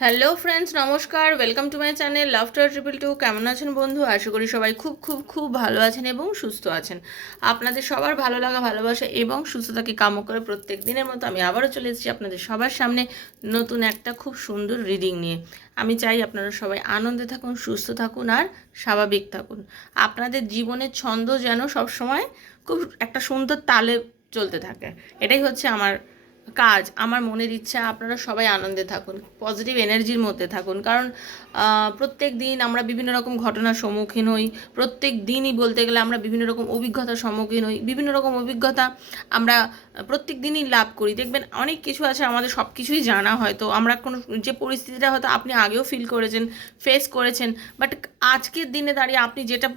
Hello friends নমস্কার। Welcome to my channel love two triple two কেমন আছেন বন্ধু? আশা করি সবাই খুব খুব খুব ভালো আছেন এবং সুস্থ আছেন। আপনাদের সবার ভালো লাগা, ভালোবাসা এবং সুস্থতাকে কামো করে প্রত্যেক দিনের মতো আমি আবারও চলে এসেছি আপনাদের সবার সামনে নতুন একটা খুব সুন্দর রিডিং নিয়ে। আমি চাই আপনারা সবাই আনন্দে থাকুন, সুস্থ থাকুন আর স্বাভাবিক থাকুন। আপনাদের জীবনের ছন্দ যেন সবসময় খুব একটা সুন্দর তালে চলতে থাকে। এটাই হচ্ছে আমার কাজ, আমার মনের ইচ্ছা, আপনারা সবাই আনন্দে থাকুন পজিটিভ এনার্জির মধ্যে থাকুন। কারণ প্রত্যেক দিন আমরা বিভিন্ন রকম ঘটনার সম্মুখীন হই, প্রত্যেক দিনই বলতে গেলে আমরা বিভিন্ন রকম অভিজ্ঞতার সম্মুখীন হই, বিভিন্ন রকম অভিজ্ঞতা আমরা, প্রত্যেক দিনই লাভ করি। দেখবেন অনেক কিছু আছে আমাদের সব কিছুই জানা হয়তো, আমরা কোনো, যে পরিস্থিতিটা হয়তো আপনি আগেও ফিল করেছেন ফেস করেছেন বাট আজকের দিনে দাঁড়িয়ে আপনি যেটা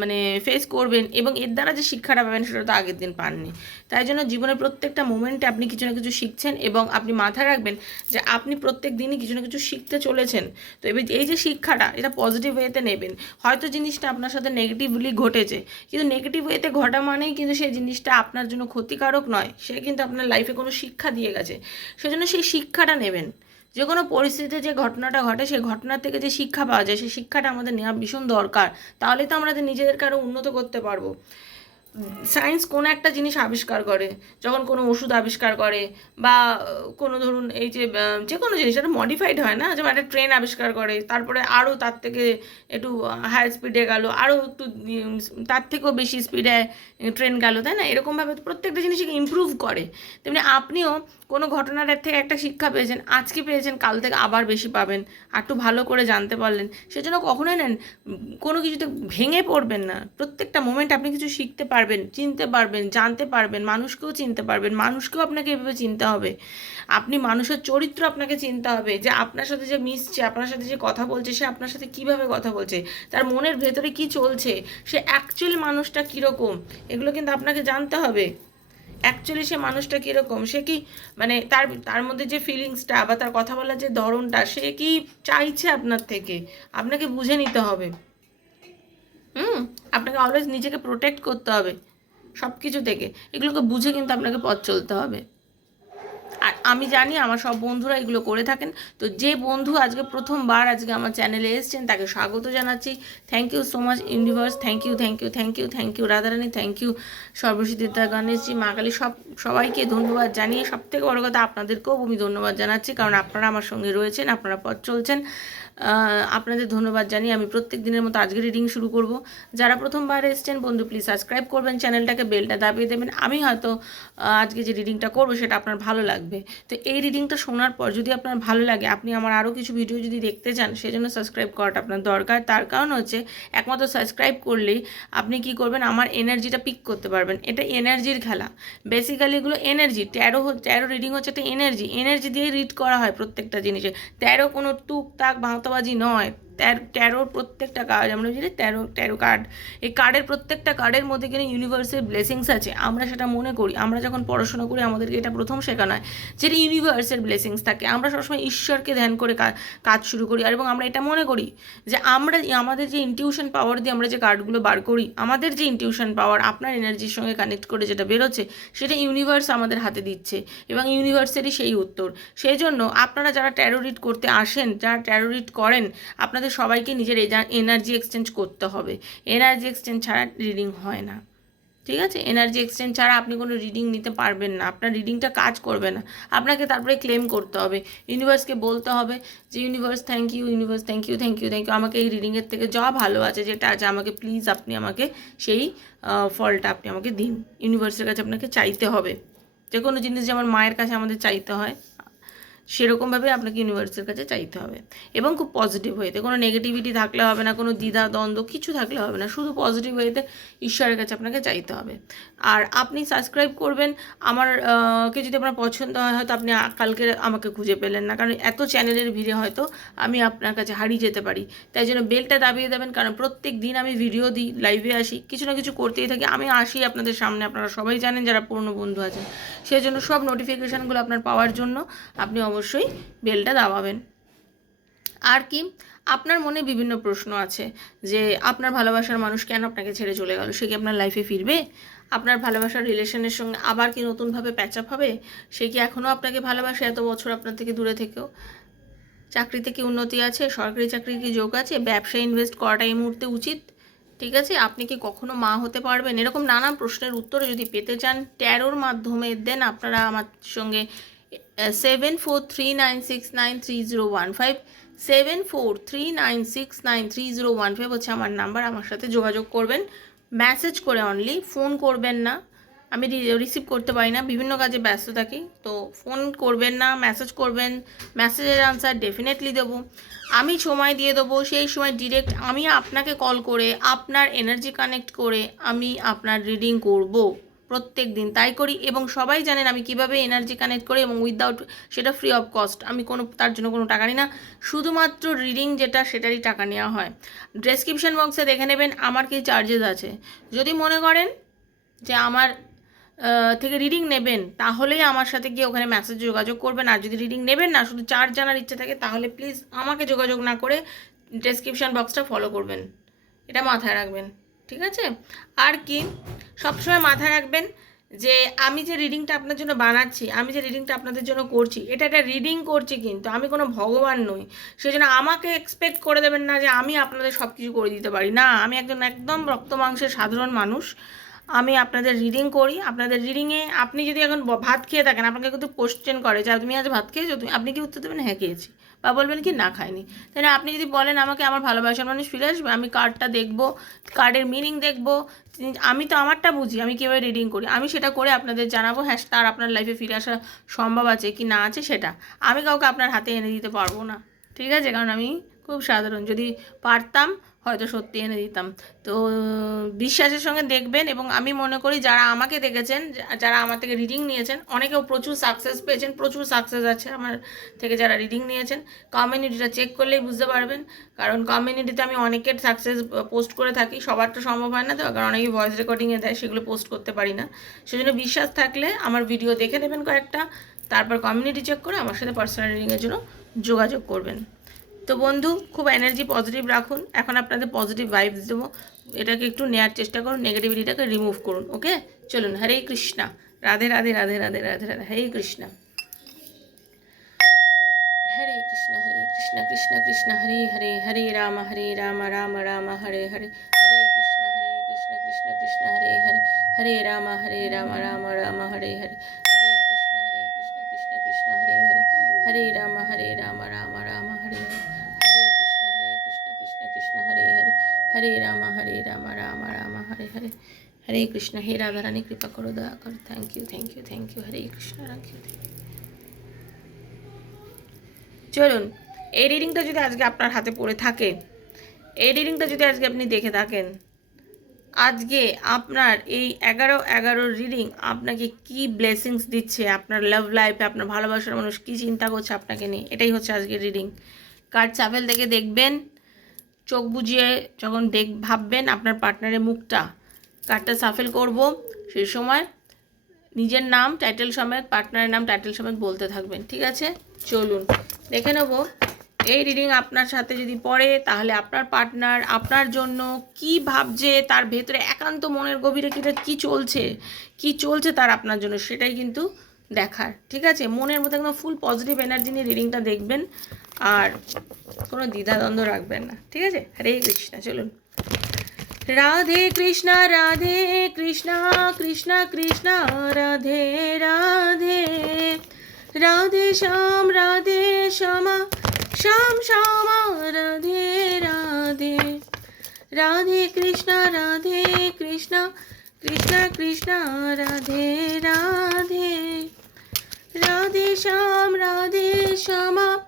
মানে ফেস করবেন এবং এর দ্বারা যে শিক্ষাটা পাবেন সেটা তো আগের দিন পাননি। তাই জন্য জীবনের প্রত্যেকটা মোমেন্টে আপনি কিছু না কিছু শিখছেন এবং আপনি মাথায় রাখবেন যে আপনি প্রত্যেক দিনই কিছু না কিছু শিখতে চলেছেন। তো এবার এই যে শিক্ষাটা, এটা পজিটিভ ওয়েতে নেবেন। হয়তো জিনিসটা আপনার সাথে নেগেটিভলি ঘটেছে, কিন্তু নেগেটিভ ওয়েতে ঘটা মানেই কিন্তু সেই জিনিসটা আপনার জন্য ক্ষতিকারক নয়। সে কিন্তু আপনার লাইফে কোনো শিক্ষা দিয়ে গেছে। সেজন্য সেই শিক্ষাটা নেবেন। যে কোনো পরিস্থিতিতে যে ঘটনাটা ঘটে, সেই ঘটনার থেকে যে শিক্ষা পাওয়া যায়, সেই শিক্ষাটা আমাদের নেওয়া ভীষণ দরকার। তাহলে তো আমরা নিজেদেরকে আরও উন্নত করতে পারব। সায়েন্স কোনো একটা জিনিস আবিষ্কার করে, যখন কোনো ওষুধ আবিষ্কার করে, বা কোনো ধরুন এই যে যে কোনো জিনিস একটা মডিফাইড হয় না? যেমন একটা ট্রেন আবিষ্কার করে, তারপরে আরও তার থেকে একটু হাই স্পিডে গেল আরও একটু তার থেকেও বেশি স্পিডে ট্রেন গেল, তাই না? এরকমভাবে প্রত্যেকটা জিনিসকে ইমপ্রুভ করে। তেমনি আপনিও কোনো ঘটনার থেকে একটা শিক্ষা পেয়েছেন, আজকে পেয়েছেন, কাল থেকে আবার বেশি পাবেন, আর একটু ভালো করে জানতে পারলেন, সেজন্য কখনোই নেন, কোনো কিছুতে ভেঙে পড়বেন না। প্রত্যেকটা মোমেন্ট আপনি কিছু শিখতে পারবেন, চিনতে পারবেন, জানতে পারবেন, মানুষকেও চিনতে পারবেন, মানুষকেও আপনাকে এভাবে চিনতে হবে। আপনি মানুষের চরিত্র আপনাকে চিনতে হবে যে আপনার সাথে যে মিশছে, আপনার সাথে যে কথা বলছে, সে আপনার সাথে কীভাবে কথা বলছে, তার মনের ভেতরে কি চলছে, সে অ্যাকচুয়ালি মানুষটা কীরকম, এগুলো কিন্তু আপনাকে জানতে হবে। অ্যাকচুয়ালি সে মানুষটা কীরকম, সে কি মানে তার তার মধ্যে যে ফিলিংসটা বা তার কথা বলার যে ধরনটা, সে কি চাইছে আপনার থেকে? আপনাকে বুঝে নিতে হবে। হুম, আপনাকে অলওয়েজ নিজেকে প্রোটেক্ট করতে হবে সব কিছু থেকে। এগুলোকে বুঝে কিন্তু আপনাকে পথ চলতে হবে। আর আমি জানি আমার সব বন্ধুরা এগুলো করে থাকেন। তো যে বন্ধু আজকে প্রথমবার আজকে আমার চ্যানেলে এসেছেন, তাকে স্বাগত জানাচ্ছি। Thank you so much universe thank you thank you thank you thank you Radharani. Thank you সর্বশিদিতা Ganeshji, মা, কালী, সব সবাইকে ধন্যবাদ জানিয়ে সব থেকে বড় কথা আপনাদেরকেও আমি ধন্যবাদ জানাচ্ছি, কারণ আপনারা আমার সঙ্গে রয়েছেন, আপনারা পথ চলছেন। আপনাদের ধন্যবাদ জানিয়ে আমি প্রত্যেক দিনের মতো আজকে রিডিং শুরু করব। যারা প্রথমবার এসছেন, বন্ধু প্লিজ সাবস্ক্রাইব করবেন, চ্যানেলটাকে বেলটা দাবিয়ে দেবেন। আমি হয়তো আজকে যে রিডিংটা করব, সেটা আপনার ভালো লাগবে। তো এই রিডিংটা শোনার পর যদি আপনার ভালো লাগে, আপনি আমার আরও কিছু ভিডিও যদি দেখতে চান, সেজন্য সাবস্ক্রাইব করাটা আপনার দরকার। তার কারণ হচ্ছে, একমাত্র সাবস্ক্রাইব করলেই আপনি কি করবেন, আমার এনার্জিটা পিক করতে পারবেন। এটা এনার্জির খেলা। বেসিক্যালি এগুলো এনার্জি ট্যারো ট্যারো রিডিং হচ্ছে একটা এনার্জি এনার্জি দিয়ে রিড করা হয় প্রত্যেকটা জিনিসে। ট্যারো কোনো টুকটাক ভাঁতাবাজি নয়। ট্যার ট্যারোর প্রত্যেকটা কার্ড আমরা বুঝলি তেরো ট্যারো কার্ড এই কার্ডের প্রত্যেকটা কার্ডের মধ্যে কিন্তু ইউনিভার্সের ব্লেসিংস আছে। আমরা সেটা মনে করি। আমরা যখন পড়াশোনা করি, আমাদেরকে এটা প্রথম শেখানো হয় যেটা ইউনিভার্সের ব্লেসিংস থাকে। আমরা সবসময় ঈশ্বরকে ধ্যান করে কাজ শুরু করি। আর এবং আমরা এটা মনে করি যে আমরা আমাদের যে ইনটিউশন পাওয়ার দিয়ে আমরা যে কার্ডগুলো বার করি, আমাদের যে ইনটিউশন পাওয়ার আপনার এনার্জির সঙ্গে কানেক্ট করে যেটা বেরোচ্ছে, সেটা ইউনিভার্স আমাদের হাতে দিচ্ছে এবং ইউনিভার্সেরই সেই উত্তর। সেই জন্য আপনারা যারা ট্যারো রিড করতে আসেন, যারা ট্যারো রিড করেন, আপনাদের সবাইকে নিজের এনার্জি এক্সচেঞ্জ করতে হবে। এনার্জি এক্সচেঞ্জ ছাড়া রিডিং হয় না। ঠিক আছে? এনার্জি এক্সচেঞ্জ ছাড়া আপনি কোনো রিডিং নিতে পারবেন না। আপনার রিডিংটা কাজ করবে না। আপনাকে তারপরে ক্লেম করতে হবে। ইউনিভার্সকে বলতে হবে যে universe thank you universe thank you thank you thank you আমাকে এই রিডিংয়ের থেকে যা ভালো আছে যেটা আছে, আমাকে প্লিজ আপনি আমাকে সেই ফলটা আপনি আমাকে দিন। ইউনিভার্সের কাছে আপনাকে চাইতে হবে। যে কোনো জিনিস যেমন মায়ের কাছে আমাদের চাইতে হয় সেরকমভাবে আপনাকে ইউনিভার্সের কাছে চাইতে হবে। এবং খুব পজিটিভ ওয়েতে কোনো নেগেটিভিটি থাকলে হবে না, কোনো দ্বিধা, দ্বন্দ্ব কিছু থাকলে হবে না। শুধু পজিটিভ ওয়েতে ঈশ্বরের কাছে আপনাকে চাইতে হবে। আর আপনি সাবস্ক্রাইব করবেন। আমার কে যদি আপনার পছন্দ হয়, হয়তো আপনি কালকে আমাকে খুঁজে পেলেন না। কারণ এত চ্যানেলের ভিড়ে হয়তো আমি আপনার কাছে হারিয়ে যেতে পারি। তাই জন্য বেলটা দাবিয়ে দেবেন। কারণ প্রত্যেক দিন আমি ভিডিও দিই লাইভে আসি। কিছু না কিছু করতেই থাকি। আমি আসি আপনাদের সামনে। আপনারা সবাই জানেন যারা পুরনো বন্ধু আছেন। সেই জন্য সব নোটিফিকেশানগুলো আপনার পাওয়ার জন্য আপনি অবশ্যই বেলটা দাবাবেন। আর কি, আপনার মনে বিভিন্ন প্রশ্ন আছে যে আপনার ভালোবাসার মানুষ কেন আপনাকে ছেড়ে চলে গেল? সে কি আপনার লাইফে ফিরবে? আপনার ভালোবাসার রিলেশনের সঙ্গে আবার কি নতুনভাবে প্যাচ আপ হবে? সে কি এখনও আপনাকে ভালোবাসে এত বছর আপনার থেকে দূরে থেকেও? চাকরিতে কি উন্নতি আছে? সরকারি চাকরির কি যোগ আছে? ব্যবসায় ইনভেস্ট করাটা এই মুহূর্তে উচিত? ঠিক আছে, আপনি কি কখনো মা হতে পারবেন? এরকম নানান প্রশ্নের উত্তর যদি পেতে চান ট্যারোর মাধ্যমে দেন আপনারা আমার সঙ্গে seven four three nine six nine three zero one five seven four three nine six nine three zero one five হচ্ছে আমার নাম্বার আমার সাথে যোগাযোগ করবেন। মেসেজ করে অনলি ফোন করবেন না। আমি রিসিভ করতে পারি না, বিভিন্ন কাজে ব্যস্ত থাকি, তো ফোন করবেন না মেসেজ করবেন মেসেজের আনসার ডেফিনেটলি দেবো। আমি সময় দিয়ে দেবো, সেই সময় ডিরেক্ট আমি আপনাকে কল করে, আপনার এনার্জি কানেক্ট করে আমি আপনার রিডিং করব। প্রত্যেক দিন তাই করি এবং সবাই জানেন আমি কীভাবে এনার্জি কানেক্ট করি এবং উইদাউট সেটা ফ্রি অফ কস্ট আমি কোনো, তার জন্য কোনো টাকা নিই না। শুধুমাত্র রিডিং যেটা, সেটারই টাকা নেওয়া হয়। ডেসক্রিপশন বক্সে দেখে নেবেন আমার কি চার্জেস আছে। যদি মনে করেন যে আমার থেকে রিডিং নেবেন, তাহলেই আমার সাথে গিয়ে ওখানে মেসেজ যোগাযোগ করবেন। আর যদি রিডিং নেবেন না, শুধু চার্জ জানার ইচ্ছে থাকে, তাহলে প্লিজ আমাকে যোগাযোগ না করে ডেসক্রিপশন বক্সটা ফলো করবেন। এটা মাথায় রাখবেন। ঠিক আছে? আর কি, সবসময় মাথায় রাখবেন যে আমি যে রিডিংটা আপনার জন্য বানাচ্ছি, আমি যে রিডিংটা আপনাদের জন্য করছি, এটা একটা রিডিং করছি কিন্তু, আমি কোনো ভগবান নই। সেই জন্য আমাকে এক্সপেক্ট করে দেবেন না যে আমি আপনাদের সব কিছু করে দিতে পারি। না, আমি একজন একদম রক্ত মাংসের সাধারণ মানুষ। আমি আপনাদের রিডিং করি। আপনাদের রিডিংয়ে আপনি যদি এখন ভাত খেয়ে থাকেন, আপনাকে কিন্তু কোশ্চেন করে যে তুমি আজ ভাত খেয়েছো? তুমি, আপনি কি উত্তর দেবেন? হ্যাঁ খেয়েছি। বা বলবেন কি, না খাইনি। না আপনি যদি বলেন আমাকে আমার ভালোবাসার মানুষ ফিরে আসবে, আমি কার্ডটা দেখব কার্ডের মিনিং দেখব, আমি তো আমারটা বুঝি, আমি কীভাবে রিডিং করি? আমি সেটা করে আপনাদের জানাব হ্যাঁ তার আপনার লাইফে ফিরে আসা সম্ভব আছে কি না আছে সেটা। আমি কাউকে আপনার হাতে এনে দিতে পারব না। ঠিক আছে? কারণ আমি খুব সাধারণ। যদি পারতাম হয়তো সত্যি এনে দিতাম। তো, বিশ্বাসের সঙ্গে দেখবেন এবং আমি মনে করি যারা আমাকে দেখেছেন, যারা আমার থেকে রিডিং নিয়েছেন, অনেকেও প্রচুর সাকসেস পেয়েছেন, প্রচুর সাকসেস আছে আমার থেকে যারা রিডিং নিয়েছেন। কমিউনিটিটা চেক করলেই বুঝতে পারবেন, কারণ কমিউনিটিতে আমি অনেকের সাকসেস পোস্ট করে থাকি, সবার তো সম্ভব হয় না তো, কারণ অনেকে ভয়েস রেকর্ডিংয়ে দেয়, সেগুলো পোস্ট করতে পারি না। সেজন্য বিশ্বাস থাকলে আমার ভিডিও দেখে নেবেন কয়েকটা, তারপর কমিউনিটি চেক করে আমার সাথে পার্সোনাল রিডিংয়ের জন্য যোগাযোগ করবেন। তো বন্ধু, খুব এনার্জি পজিটিভ রাখুন। এখন আপনাদের পজিটিভ ভাইবস দেবো। এটাকে একটু নেওয়ার চেষ্টা করুন নেগেটিভিটিটাকে রিমুভ করুন ওকে চলুন, হরে কৃষ্ণা। রাধে রাধে রাধে রাধে রাধে রাধে, হরে কৃষ্ণা। হরে কৃষ্ণ হরে কৃষ্ণ কৃষ্ণ কৃষ্ণ, হরে হরে হরে রাম হরে রাম রাম রাম, হরে হরে হরে কৃষ্ণ হরে কৃষ্ণ কৃষ্ণ কৃষ্ণ, হরে হরে হরে রাম হরে রাম রাম রাম, হরে হরে হরে কৃষ্ণ হরে কৃষ্ণ কৃষ্ণ কৃষ্ণ, হরে হরে হরে রাম হরে রাম রাম রাম হরে হরে হরে কৃষ্ণ হরে কৃষ্ণ কৃষ্ণ কৃষ্ণ হরে হরে রাম হরে রাম রাম রাম হরে হরে হরে কৃষ্ণ হে রাধারানী কৃপা করো দয়া করো thank you thank you thank you Hare Krishna thank চলুন, এই রিডিংটা যদি আজকে আপনার হাতে পড়ে থাকে, এই রিডিংটা যদি আজকে আপনি দেখে থাকেন, আজকে আপনার এই এগারো এগারো রিডিং আপনাকে কি ব্লেসিংস দিচ্ছে, আপনার লাভ লাইফে আপনার ভালোবাসার মানুষ কী চিন্তা করছে আপনাকে নিয়ে, এটাই হচ্ছে আজকের রিডিং কার্ড চাপেল থেকে দেখবেন চোখ বুজিয়ে যখন দেখ ভাববেন আপনার পার্টনারের মুখটা কার্ডটা সাফেল করব, সেই সময় নিজের নাম টাইটেল সমেত পার্টনারের নাম টাইটেল সমেত বলতে থাকবেন, ঠিক আছে? চলুন, দেখে নেব। এই রিডিং আপনার সাথে যদি পড়ে, তাহলে আপনার পার্টনার আপনার জন্য কি ভাবছে, তার ভেতরে একান্ত মনের গভীরে কিটা কি চলছে কি চলছে তার আপনার জন্য, সেটাই কিন্তু দেখার, ঠিক আছে? মনের মধ্যে একদম ফুল পজিটিভ এনার্জি নিয়ে রিডিংটা দেখবেন। আর কোনো দ্বিধাদ্বন্দ্ব রাখবেন না, ঠিক আছে? হরে কৃষ্ণ, চলুন। রাধে কৃষ্ণ রাধে কৃষ্ণ কৃষ্ণ কৃষ্ণ, রাধে রাধে। রাধে শ্যাম, রাধে শ্যামা, শ্যাম, শ্যামা, রাধে রাধে। রাধে কৃষ্ণ রাধে কৃষ্ণ কৃষ্ণ কৃষ্ণ, রাধে রাধে। রাধে শ্যাম, রাধে শ্যামা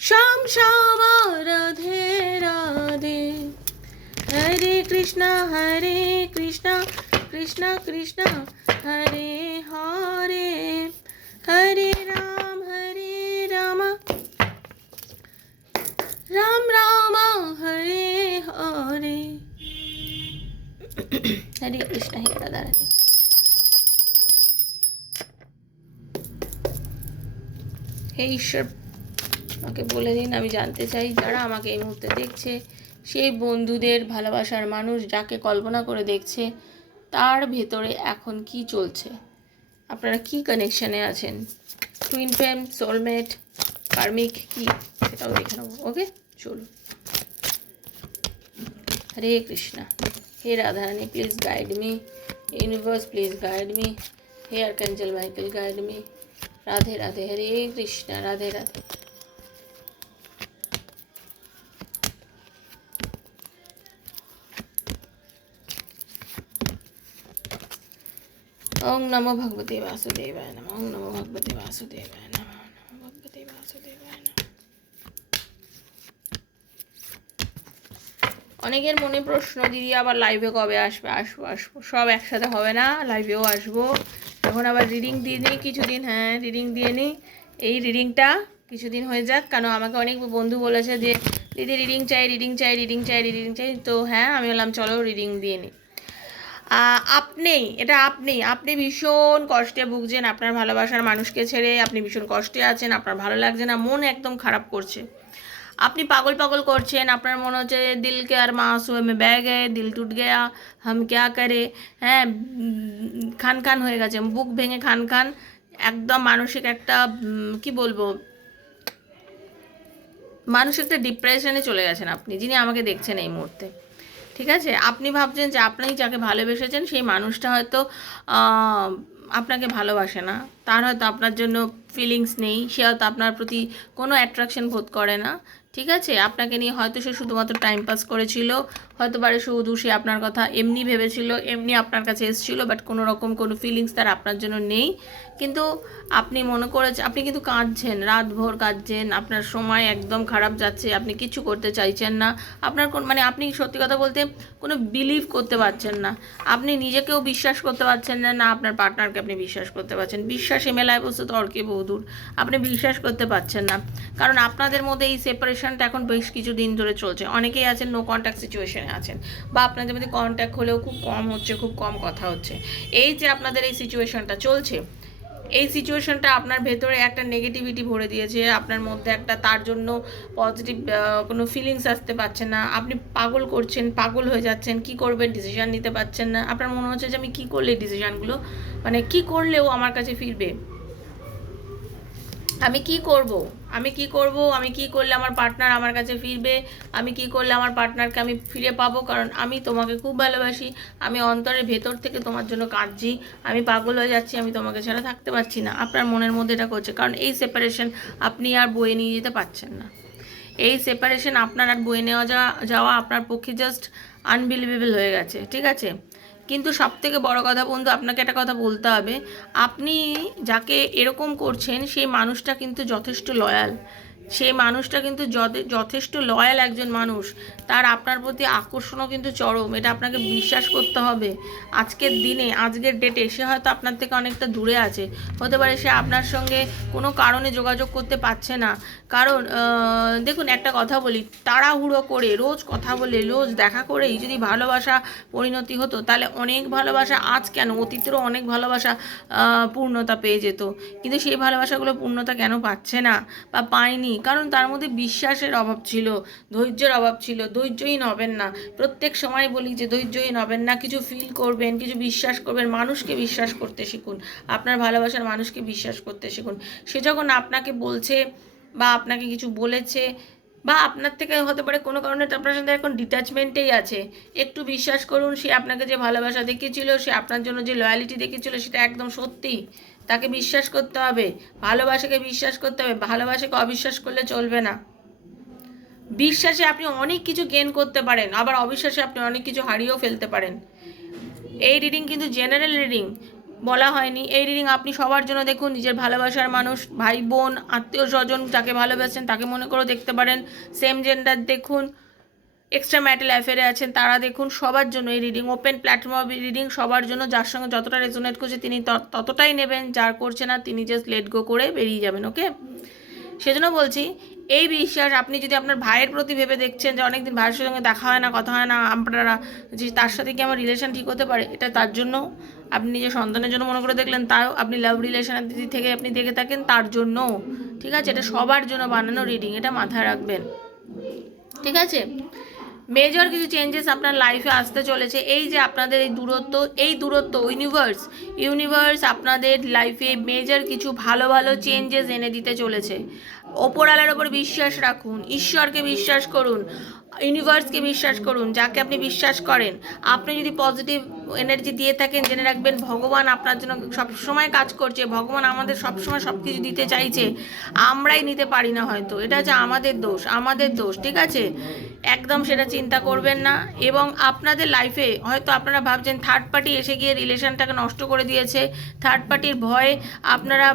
শ্যাম শ্যামা, রাধে রাধে। হরে কৃষ্ণ হরে কৃষ্ণ কৃষ্ণ কৃষ্ণ, হরে হরে। হরে রাম হরে রাম। রাম রাম, হরে হরে। হরে কৃষ্ণ, হে রাধা রাধে হে ঈশ্বর আমাকে বলে দিন, আমি জানতে চাই যারা আমাকে এই মুহূর্তে দেখছে। সেই বন্ধুদের ভালোবাসার মানুষ যাকে কল্পনা করে দেখছে, তার ভেতরে এখন কি চলছে? আপনারা কি কানেকশানে আছেন? টুইন ফ্রেম সোলমেট কার্মিক কি? সেটাও দেখে নেব ওকে চলুন। হরে কৃষ্ণা, হে Radharani please guide me universe please guide me hey archangel Michael guide me Radhe Radhe, Hare Krishna, Radhe Radhe. ওং নমো ভগবতে বাসুদেবায় নমঃ ওং নমো ভগবতে বাসুদেবায় নমঃ নমো ভগবতে বাসুদেবায় নমঃ অনেকের মনে প্রশ্ন, দিদি, আবার লাইভে কবে আসবে? আসব আসব। সব একসাথে হবে না লাইভেও আসব। এখন আবার রিডিং দিয়ে নিই, কিছুদিন হ্যাঁ রিডিং দিয়ে নিই। এই রিডিংটা কিছুদিন হয়ে যাক কেন আমাকে অনেক বন্ধু বলেছে যে, দিদি রিডিং চাই রিডিং চাই রিডিং চাই রিডিং চাই। তো হ্যাঁ আমি বললাম, চলো রিডিং দিয়ে নিই। আপনি, এটা আপনি আপনি ভীষণ কষ্টে ভুগছেন আপনার ভালোবাসার মানুষকে ছেড়ে, আপনি ভীষণ কষ্টে আছেন, আপনার ভালো লাগছে না, মন একদম খারাপ করছে। আপনি পাগল পাগল করছেন, আপনার মনে হচ্ছে দিল কে আর মাসুয়ে মে ব্যাগ গে দিল টুট গয়া, হাম ক্যা করে হ্যাঁ খান খান হয়ে গেছে, বুক ভেঙে খান খান, একদম মানসিক একটা কি বলব, মানসিক একটা ডিপ্রেশনে চলে গেছেন আপনি, যিনি আমাকে দেখছেন এই মুহূর্তে। ঠিক আছে? আপনি ভাবছেন যে আপনি যাকে ভালোবেসেছেন, সেই মানুষটা হয়তো আপনাকে ভালোবাসে না। তার হয়তো আপনার জন্য ফিলিংস নেই, সে হয়তো আপনার প্রতি কোনো অ্যাট্রাকশন বোধ করে না। ঠিক আছে? আপনাকে নিয়ে হয়তো সে শুধুমাত্র টাইম পাস করেছিল, হয়তো পারে শুধু সে আপনার কথা এমনি ভেবেছিল, এমনি আপনার কাছে এসেছিল বাট কোনো রকম কোনো ফিলিংস তার আপনার জন্য নেই। কিন্তু আপনি মনে করেছেন আপনি কিন্তু কাঁদছেন, রাতভর কাঁদছেন, আপনার সময় একদম খারাপ যাচ্ছে, আপনি কিছু করতে চাইছেন না। আপনার কোন মানে আপনি সত্যি কথা বলতে কোনো বিলিভ করতে পারছেন না। আপনি নিজেকেও বিশ্বাস করতে পারছেন না না আপনার পার্টনারকে আপনি বিশ্বাস করতে পারছেন। বিশ্বাসে মেলায় বস্তু তর্কে বহুদূর। আপনি বিশ্বাস করতে পারছেন না। কারণ আপনাদের মধ্যে এই সেপারেশনটা এখন বেশ কিছু দিন ধরে চলছে। অনেকেই আছেন নো কন্ট্যাক্ট সিচুয়েশনে আছেন। বা আপনাদের মধ্যে কন্ট্যাক্ট হলেও খুব কম হচ্ছে, খুব কম কথা হচ্ছে। এই যে আপনাদের এই সিচুয়েশনটা চলছে, এই সিচুয়েশনটা আপনার ভেতরে একটা নেগেটিভিটি ভরে দিয়েছে, আপনার মধ্যে একটা তার জন্য পজিটিভ কোনো ফিলিংস আসতে পারছে না। আপনি পাগল করছেন, পাগল হয়ে যাচ্ছেন, কি করবেন ডিসিশান নিতে পারছেন না। আপনার মনে হচ্ছে যে আমি কি করলে ডিসিশনগুলো মানে কি করলেও আমার কাছে ফিরবে? আমি কি করব? আমি কি করব? আমি কি করলে আমার পার্টনার আমার কাছে ফিরবে? আমি কি করলে আমার পার্টনারকে আমি ফিরে পাবো? কারণ আমি তোমাকে খুব ভালোবাসি। আমি অন্তরের ভেতর থেকে তোমার জন্য কাঁদছি। আমি পাগল হয়ে যাচ্ছি। আমি তোমাকে ছাড়া থাকতে পারছি না। আপনার মনের মধ্যে এটা করছে। কারণ এই সেপারেশন আপনি আর বয়ে নিয়ে যেতে পারছেন না। এই সেপারেশন আপনার আর বয়ে নেওয়া যাওয়া আপনার পক্ষে জাস্ট আনবিলিভেবল হয়ে গেছে। ঠিক আছে? কিন্তু সব থেকে বড় কথা বন্ধু, আপনাকে একটা কথা বলতে হবে। আপনি যাকে এরকম করছেন, সেই মানুষটা কিন্তু যথেষ্ট লয়াল সেই মানুষটা কিন্তু যথে- যথেষ্ট লয়াল একজন মানুষ। তার আপনার প্রতি আকর্ষণও কিন্তু চরম। এটা আপনাকে বিশ্বাস করতে হবে। আজকের দিনে, আজকের ডেটে সে হয়তো আপনার থেকে অনেকটা দূরে আছে। হতে পারে সে আপনার সঙ্গে কোনো কারণে যোগাযোগ করতে পারছে না। কারণ দেখুন, একটা কথা বলি, তাড়াহুড়ো করে রোজ কথা বলে, রোজ দেখা করেই যদি ভালোবাসা পরিণতি হতো, তাহলে অনেক ভালোবাসা, আজ কেন? অতীতেরও অনেক ভালোবাসা পূর্ণতা পেয়ে যেত। কিন্তু সেই ভালোবাসাগুলো পূর্ণতা কেন পাচ্ছে না? বা পায়নি? কারণ তার মধ্যে বিশ্বাসের অভাব ছিল, ধৈর্যের অভাব ছিল, ধৈর্যহীন হবেন না। প্রত্যেক সময় বলি যে ধৈর্যহীন হবেন না, কিছু ফিল করবেন, কিছু বিশ্বাস করবেন, মানুষকে বিশ্বাস করতে শিখুন, আপনার ভালোবাসার মানুষকে বিশ্বাস করতে শিখুন। সে যখন আপনাকে বলছে বা আপনাকে কিছু বলেছে বা আপনার থেকে হতে পারে কোনো কারণে আপনার সাথে এখন ডিট্যাচমেন্টেই আছে, একটু বিশ্বাস করুন, সে আপনাকে যে ভালোবাসা দেখিয়েছিল, সে আপনার জন্য যে লয়ালিটি দেখিয়েছিল, সেটা একদম সত্যি। তাকে বিশ্বাস করতে হবে, ভালোবাসাকে বিশ্বাস করতে হবে, ভালোবাসাকে অবিশ্বাস করলে চলবে না। বিশ্বাসে আপনি অনেক কিছু গেন করতে পারেন, আবার অবিশ্বাসে আপনি অনেক কিছু হারিয়েও ফেলতে পারেন। এই রিডিং কিন্তু জেনারেল রিডিং বলা হয়নি। এই রিডিং আপনি সবার জন্য দেখুন, নিজের ভালোবাসার মানুষ, ভাই, বোন আত্মীয় স্বজন যাকে ভালোবাসেন তাকে মনে করেও দেখতে পারেন। সেম জেন্ডার দেখুন এক্সট্রা ম্যাটেল অ্যাফেয়ারে আছেন, তারা দেখুন সবার জন্য এই রিডিং ওপেন প্ল্যাটফর্ম রিডিং সবার জন্য, যার সঙ্গে যতটা রেজোনেট করছে তিনি তত- ততটাই নেবেন, যার করছে না তিনি জাস্ট লেট গো করে বেরিয়ে যাবেন ওকে সেজন্য বলছি, এই বিশ্বাস, আপনি যদি আপনার ভাইয়ের প্রতি ভেবে দেখছেন যে অনেকদিন ভাইয়ের সঙ্গে দেখা হয় না, কথা হয় না আপনারা যে তার সাথে কি আমার রিলেশন ঠিক হতে পারে, এটা তার জন্য, আপনি নিজের সন্তানের জন্য মনে করে দেখলেন তাও আপনি লাভ রিলেশনের দিদি থেকে আপনি দেখে থাকেন, তার জন্য, ঠিক আছে? এটা সবার জন্য বানানো রিডিং এটা মাথায় রাখবেন, ঠিক আছে? মেজর কিছু চেঞ্জেস আপনার লাইফে আসতে চলেছে। এই যে আপনাদের এই দূরত্ব এই দূরত্ব ইউনিভার্স ইউনিভার্স আপনাদের লাইফে মেজর কিছু ভালো ভালো চেঞ্জেস এনে দিতে চলেছে। ওপরওয়ালার ওপর বিশ্বাস রাখুন, ঈশ্বরকে বিশ্বাস করুন ইউনিভার্সকে বিশ্বাস করুন, যাকে আপনি বিশ্বাস করেন। আপনি যদি পজিটিভ এনার্জি দিয়ে থাকেন, জেনে রাখবেন ভগবান আপনার জন্য সবসময় কাজ করছে, ভগবান আমাদের সবসময় সব কিছু দিতে চাইছে। আমরাই নিতে পারি না হয়তো। এটা হচ্ছে আমাদের দোষ আমাদের দোষ, ঠিক আছে? একদম সেটা চিন্তা করবেন না। এবং আপনাদের লাইফে হয়তো আপনারা ভাবছেন থার্ড পার্টি এসে গিয়ে রিলেশনটাকে নষ্ট করে দিয়েছে। থার্ড পার্টির ভয়ে আপনারা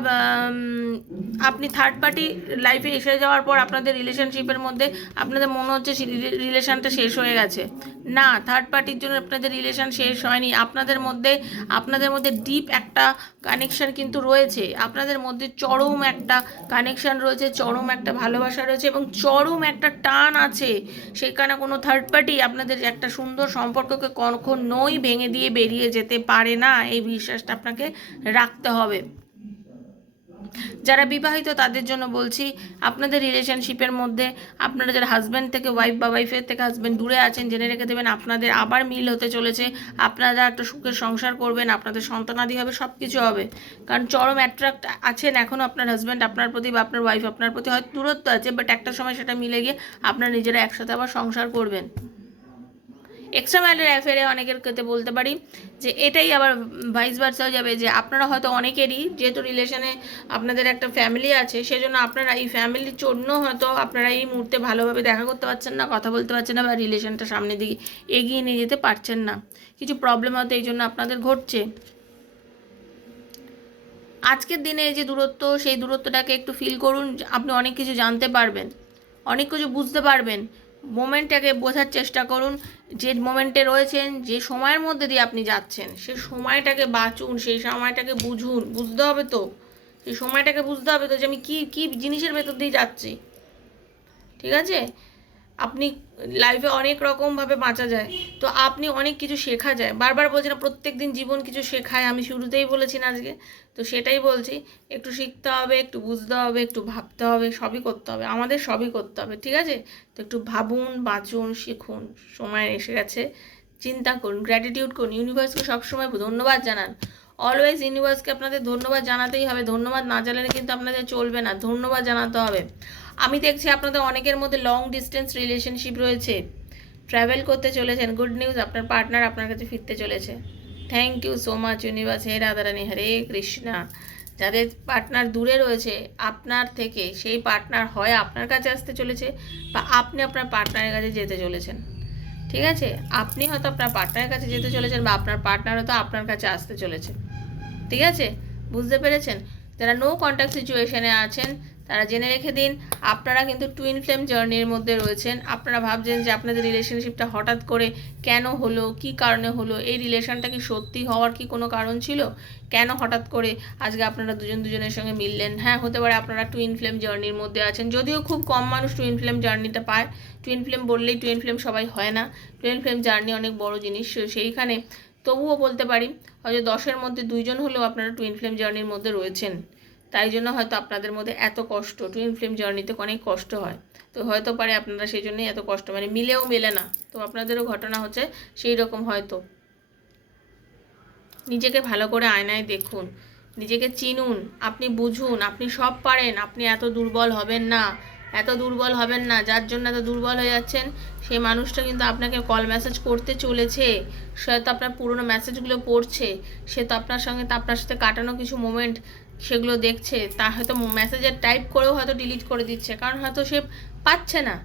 আপনি থার্ড পার্টি লাইফে এসে যাওয়ার পর আপনাদের রিলেশনশিপের মধ্যে আপনাদের মনে হচ্ছে রিলেশনটা শেষ হয়ে গেছে। না থার্ড পার্টির জন্য আপনাদের রিলেশন শেষ হয়নি। আপনাদের মধ্যে আপনাদের মধ্যে ডিপ একটা কানেকশান কিন্তু রয়েছে। আপনাদের মধ্যে চরম একটা কানেকশন রয়েছে, চরম একটা ভালোবাসা রয়েছে এবং চরম একটা টান আছে সেখানে কোনো থার্ড পার্টি আপনাদের একটা সুন্দর সম্পর্ককে কখনোই ভেঙে দিয়ে বেরিয়ে যেতে পারে না। এই বিশ্বাসটা আপনাকে রাখতে হবে। যারা বিবাহিত, তাদের জন্য বলছি, আপনাদের রিলেশনশিপের মধ্যে আপনারা যারা হাজব্যান্ড থেকে ওয়াইফ বা ওয়াইফের থেকে হাজব্যান্ড দূরে আছেন, জেনে রেখে দেবেন আপনাদের আবার মিল হতে চলেছে। আপনারা একটা সুখের সংসার করবেন, আপনাদের সন্তানাদি হবে সব কিছু হবে। কারণ চরম অ্যাট্রাক্ট আছেন এখনও আপনার হাজব্যান্ড আপনার প্রতি বা আপনার ওয়াইফ আপনার প্রতি হয়তো দূরত্ব আছে বাট একটা সময় সেটা মিলে গিয়ে আপনারা নিজেরা একসাথে আবার সংসার করবেন। এক্সট্রা ম্যারের অ্যাফেয়ারে অনেকের ক্ষেত্রে বলতে পারি যে এটাই আবার ভাইস ভার্সাও যাবে যে আপনারা হয়তো অনেকেরই যেহেতু রিলেশনে আপনাদের একটা ফ্যামিলি আছে, সেজন্য আপনারা এই ফ্যামিলির জন্য হয়তো আপনারা এই মুহূর্তে ভালোভাবে দেখা করতে পারছেন না, কথা বলতে পারছেন না বা রিলেশনটা সামনের দিকে এগিয়ে নিয়ে যেতে পারছেন না। কিছু প্রবলেম হয়তো এই জন্য আপনাদের ঘটছে। আজকের দিনে যে দূরত্ব, সেই দূরত্বটাকে একটু ফিল করুন, আপনি অনেক কিছু জানতে পারবেন, অনেক কিছু বুঝতে পারবেন মোমেন্টটাকে বোঝার চেষ্টা করুন। যে মোমেন্টে রয়েছেন, যে সময়ের মধ্যে দিয়ে আপনি যাচ্ছেন, সেই সময়টাকে বাঁচুন, সেই সময়টাকে বুঝুন। বুঝতে হবে তো? সেই সময়টাকে বুঝতে হবে তো যে আমি কী কী জিনিসের ভেতর দিয়ে যাচ্ছি। ঠিক আছে? আপনি লাইফে অনেক রকমভাবে বাঁচা যায়। তো আপনি অনেক কিছু শেখা যায়। বারবার বলছি না প্রত্যেক দিন জীবন কিছু শেখায়। আমি শুরুতেই বলেছি না আজকে, তো সেটাই বলছি, একটু শিখতে হবে, একটু বুঝতে হবে, একটু ভাবতে হবে, সবই করতে হবে। আমাদের সবই করতে হবে, ঠিক আছে? তো একটু ভাবুন, বাঁচুন, শিখুন, সময় এসে গেছে। চিন্তা করুন গ্র্যাটিটিউড করুন। ইউনিভার্সকে সবসময় ধন্যবাদ জানান। অলওয়েজ ইউনিভার্সকে আপনাদের ধন্যবাদ জানাতেই হবে। ধন্যবাদ না জানালে কিন্তু আপনাদের চলবে না। ধন্যবাদ জানাতে হবে। আমি দেখছি আপনাদের অনেকের মধ্যে লং ডিস্টেন্স রিলেশনশিপ রয়েছে। ট্রাভেল করতে চলেছেন গুড নিউজ আপনার পার্টনার আপনার কাছে ফিরতে চলেছে। Thank you so much universe হে রাধারানী হরে কৃষ্ণা। যাদের পার্টনার দূরে রয়েছে, আপনার থেকে সেই পার্টনার হয় আপনার কাছে আসতে চলেছে বা আপনি আপনার পার্টনারের কাছে যেতে চলেছেন। ঠিক আছে? আপনি হয়তো আপনার পার্টনারের কাছে যেতে চলেছেন বা আপনার পার্টনার হয়তো আপনার কাছে আসতে চলেছে। ঠিক আছে? বুঝতে পেরেছেন? যারা নো কন্ট্যাক্ট সিচুয়েশনে আছেন তারা জেনে রেখে দিন, আপনারা কিন্তু টুইন ফ্লেম জার্নির মধ্যে রয়েছেন। আপনারা ভাবছেন যে আপনাদের রিলেশনশিপটা হঠাৎ করে কেন হলো, কি কারণে হলো, এই রিলেশনটা কি সত্যি হওয়ার কি কোনো কারণ ছিল? কেন হঠাৎ করে আজকে আপনারা দুজন দুজনের সঙ্গে মিললেন? হ্যাঁ হতে পারে আপনারা টুইন ফ্লেম জার্নির মধ্যে আছেন। যদিও খুব কম মানুষ টুইন ফ্লেম জার্নিটা পায়। টুইন ফ্লেম বললেই টুইন ফ্লেম সবাই হয় না। টুইন ফ্লেম জার্নি অনেক বড় জিনিস সেইখানে তবুও বলতে পারি, হয়তো দশের মধ্যে দুইজন হলেও আপনারা টুইন ফ্লেম জার্নির মধ্যে রয়েছেন। তাই জন্য হয়তো আপনাদের মধ্যে এত কষ্ট টুইন ফ্লেম জার্নিতে অনেক কষ্ট হয়। তো হয়তো পারে আপনারা সেই জন্যই এত কষ্ট মানে মিলেও মেলে না। তো আপনাদেরও ঘটনা হচ্ছে সেই রকম হয়তো। নিজেকে ভালো করে আয়নায় দেখুন, নিজেকে চিনুন, আপনি বুঝুন, আপনি সব পারেন, আপনি এত দুর্বল হবেন না, এত দুর্বল হবেন না, যার জন্য এত দুর্বল হয়ে যাচ্ছেন, সেই মানুষটা কিন্তু আপনাকে কল মেসেজ করতে চলেছে, সে হয়তো আপনার পুরনো মেসেজগুলো পড়ছে, সে তো আপনার সঙ্গে তা আপনার সাথে কাটানো কিছু মোমেন্ট সেগুলো দেখছে, তা হয়তো মেসেজের টাইপ করেও হয়তো ডিলিট করে দিচ্ছে, কারণ হয়তো সে পাচ্ছে না।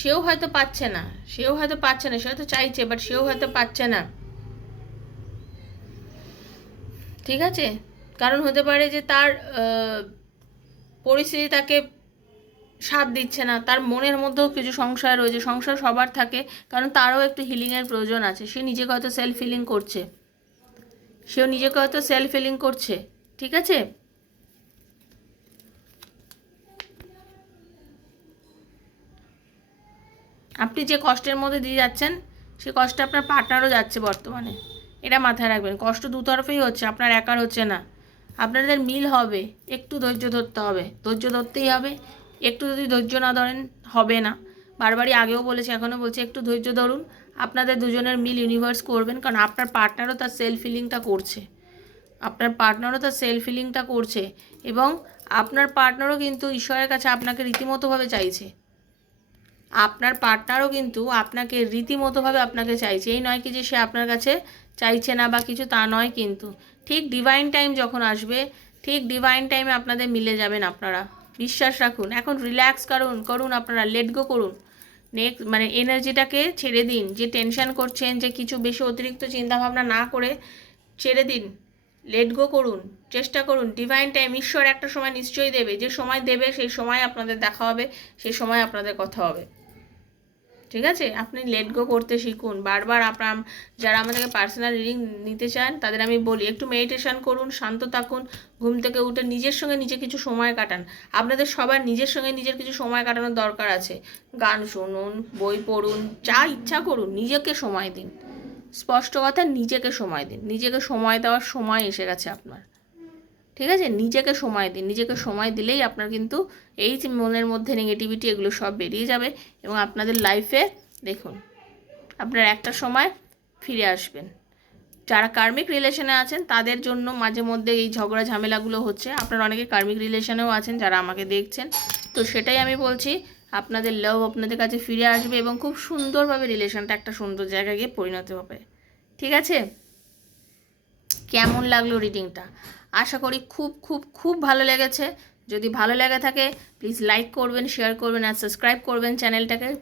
সেও হয়তো পাচ্ছে না, সেও হয়তো পাচ্ছে না সে হয়তো চাইছে বাট সেও হয়তো পাচ্ছে না। ঠিক আছে? কারণ হতে পারে যে তার পরিস্থিতি তাকে সাথ দিচ্ছে না, তার মনের মধ্যেও কিছু সংশয় রয়েছে, সংশয় সবার থাকে, কারণ তারও একটু হিলিংয়ের প্রয়োজন আছে। সে নিজেকে হয়তো সেলফ হিলিং করছে। সেও নিজেকে হয়তো সেলফ হিলিং করছে। ঠিক আছে? আপনি যে কষ্টের মধ্যে দিয়ে যাচ্ছেন, সে কষ্ট আপনার পার্টনারও যাচ্ছে বর্তমানে। এটা মাথায় রাখবেন। কষ্ট দুতরফেই হচ্ছে, আপনার একার হচ্ছে না। আপনাদের মিল হবে, একটু ধৈর্য ধরতে হবে। ধৈর্য ধরতেই হবে, একটু যদি ধৈর্য না ধরেন, হবে না। বারবারই আগেও বলেছি, এখনও বলছি, একটু ধৈর্য ধরুন। আপনাদের দুজনের মিল ইউনিভার্স করবেন, কারণ আপনার পার্টনারও তার সেলফ ফিলিংটা করছে। আপনার পার্টনারও তার সেলফ ফিলিংটা করছে এবং আপনার পার্টনারও কিন্তু ঈশ্বরের কাছে আপনাকে রীতিমতোভাবে চাইছে। আপনার পার্টনারও কিন্তু আপনাকে রীতিমতোভাবে আপনাকে চাইছে। এই নয় কি যে সে আপনার কাছে চাইছে না বা কিছু, তা নয় কিন্তু। ঠিক ডিভাইন টাইম যখন আসবে, ঠিক ডিভাইন টাইমে আপনাদের মিলে যাবেন আপনারা। বিশ্বাস রাখুন। এখন রিল্যাক্স করুন করুন আপনারা লেট গো করুন। নেক্সট মানে এনার্জিটাকে ছেড়ে দিন। যে টেনশন করছেন, যে কিছু বেশি অতিরিক্ত চিন্তাভাবনা না করে ছেড়ে দিন। লেট গো করুন, চেষ্টা করুন। ডিভাইন টাইম ঈশ্বর একটা সময় নিশ্চয়ই দেবে। যে সময় দেবে, সেই সময় আপনাদের দেখা হবে, সেই সময় আপনাদের কথা হবে। ঠিক আছে? আপনি লেট গো করতে শিখুন। বারবার আপনার, যারা আমাদেরকে পার্সোনাল রিডিং নিতে চান, তাদের আমি বলি, একটু মেডিটেশন করুন, শান্ত থাকুন, ঘুম থেকে উঠে নিজের সঙ্গে নিজে কিছু সময় কাটান। আপনাদের সবার নিজের সঙ্গে নিজের কিছু সময় কাটানোর দরকার আছে। গান শুনুন, বই পড়ুন, যা ইচ্ছা করুন, নিজেকে সময় দিন। স্পষ্ট কথা, নিজেকে সময় দিন। নিজেকে সময় দেওয়ার সময় এসে গেছে আপনার। ঠিক আছে? নিজেকে সময় দিন। নিজেকে সময় দিলেই আপনার কিন্তু এই যে মনের মধ্যে নেগেটিভিটি এগুলো সব বেরিয়ে যাবে এবং আপনাদের লাইফে দেখুন, আপনার একটা সময় ফিরে আসবেন। যারা কার্মিক রিলেশনে আছেন, তাদের জন্য মাঝে মধ্যে এই ঝগড়া ঝামেলাগুলো হচ্ছে। আপনারা অনেকে কার্মিক রিলেশনেও আছেন, যারা আমাকে দেখছেন। তো সেটাই আমি বলছি, আপনাদের লাভ আপনাদের কাছে ফিরে আসবে এবং খুব সুন্দরভাবে রিলেশনটা একটা সুন্দর জায়গায় গিয়ে পরিণত হবে। ঠিক আছে? কেমন লাগল রিডিংটা আশা করি খুব খুব খুব ভালো লেগেছে। যদি ভালো লেগে থাকে প্লিজ লাইক করবেন শেয়ার করবেন আর সাবস্ক্রাইব করবেন চ্যানেলটাকে।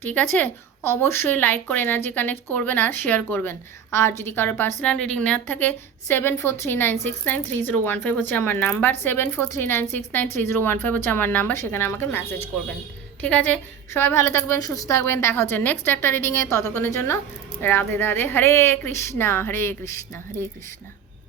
ঠিক আছে? অবশ্যই লাইক করে এনার্জি কানেক্ট করবেন আর শেয়ার করবেন। আর যদি কারোর পার্সোনাল রিডিং নেওয়ার থাকে seven four nine six nine zero one five হচ্ছে আমার number seven four nine six nine zero one five হচ্ছে আমার নাম্বার সেখানে আমাকে মেসেজ করবেন। ঠিক আছে? সবাই ভালো থাকবেন, সুস্থ থাকবেন, দেখা হচ্ছে নেক্সট একটা রিডিংয়ে ততক্ষণের জন্য রাধে রাধে, হরে কৃষ্ণা হরে কৃষ্ণা হরে কৃষ্ণা।